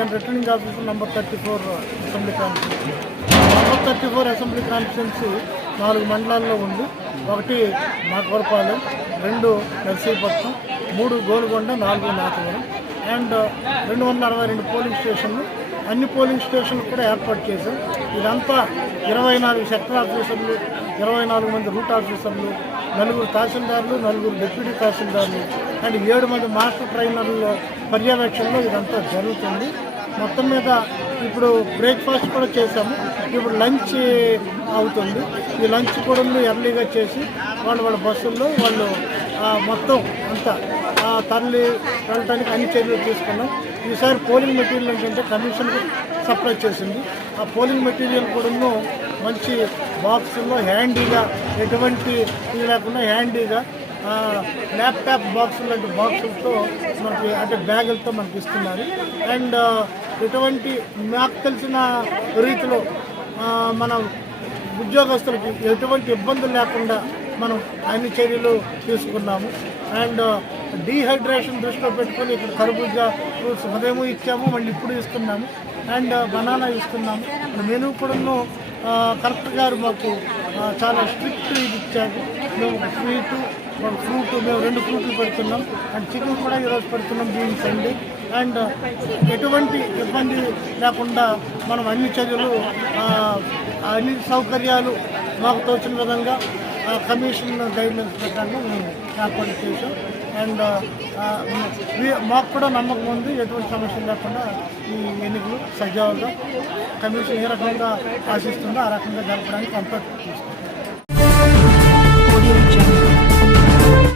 నేను returning officer number thirty four assembly constituency number thirty four assembly constituency నాలుగు మండలాల్లో ఉంది. ఒకటి నాగవరపాలెం రెండు నర్సీపట్నం మూడు గోల్కొండ నాలుగు నాగవరం అండ్ రెండు వందల అరవై రెండు పోలింగ్ స్టేషన్లు. అన్ని పోలింగ్ స్టేషన్లు కూడా ఏర్పాటు చేశాం. ఇదంతా ఇరవై నాలుగు సెక్టర్ ఆఫీసర్లు ఇరవై నాలుగు మంది రూట్ ఆఫీసర్లు నలుగురు తహసీల్దార్లు నలుగురు డిప్యూటీ తహసీల్దార్లు అండ్ ఏడు మంది మాస్టర్ ట్రైనర్ల పర్యవేక్షణలో ఇదంతా జరుగుతుంది. మొత్తం మీద ఇప్పుడు బ్రేక్ఫాస్ట్ కూడా చేసాము ఇప్పుడు లంచ్ అవుతుంది. ఈ లంచ్ కూడా ఎర్లీగా చేసి వాళ్ళు వాళ్ళ బస్సుల్లో వాళ్ళు మొత్తం అంతా తరలి వెళ్ళడానికి అన్ని చర్యలు తీసుకున్నాం. ఈసారి పోలింగ్ మెటీరియల్ ఏంటంటే కమిషన్కి సప్లై చేసింది. ఆ పోలింగ్ మెటీరియల్ కూడా మంచి బాక్సుల్లో హ్యాండీగా ఎటువంటి ఇది లేకుండా హ్యాండీగా ల్యాప్టాప్ బాక్సులు లాంటి బాక్సులతో మనకి అంటే బ్యాగులతో మనకి ఇస్తున్నారు. అండ్ ఎటువంటి నాకు తెలిసిన రీతిలో మనం ఉద్యోగస్తులకి ఎటువంటి ఇబ్బందులు లేకుండా మనం అన్ని చర్యలు తీసుకున్నాము. అండ్ డీహైడ్రేషన్ దృష్టిలో పెట్టుకొని ఇక్కడ కర్బూజా ఫ్రూట్స్ ఉదయం ఇచ్చాము మళ్ళీ ఇప్పుడు ఇస్తున్నాము. అండ్ బనానా ఇస్తున్నాము. మెనూ కూడాను ఆ, కలెక్టర్ గారు మాకు చాలా స్ట్రిక్ట్ ఇది ఇచ్చారు. మేము స్వీటు ఫ్రూట్ మేము రెండు ఫ్రూట్లు పెడుతున్నాం. అండ్ చికెన్ కూడా ఈరోజు పెడుతున్నాం బీన్స్ అండి. అండ్ ఎటువంటి ఇబ్బంది లేకుండా మనం అన్ని చర్యలు అన్ని సౌకర్యాలు మాకు తోచిన విధంగా కమిషన్ గైడ్లైన్స్ ప్రకారం మేము ఏర్పాటు చేసాం అండ్ మాకు కూడా నమ్మకం ఉంది ఎటువంటి సమస్య లేకుండా ఈ ఎన్నికలు సజావుగా కమిషన్ ఏ రకంగా ఆశిస్తుందో ఆ రకంగా జరపడానికి అంతా తీసుకుంటాం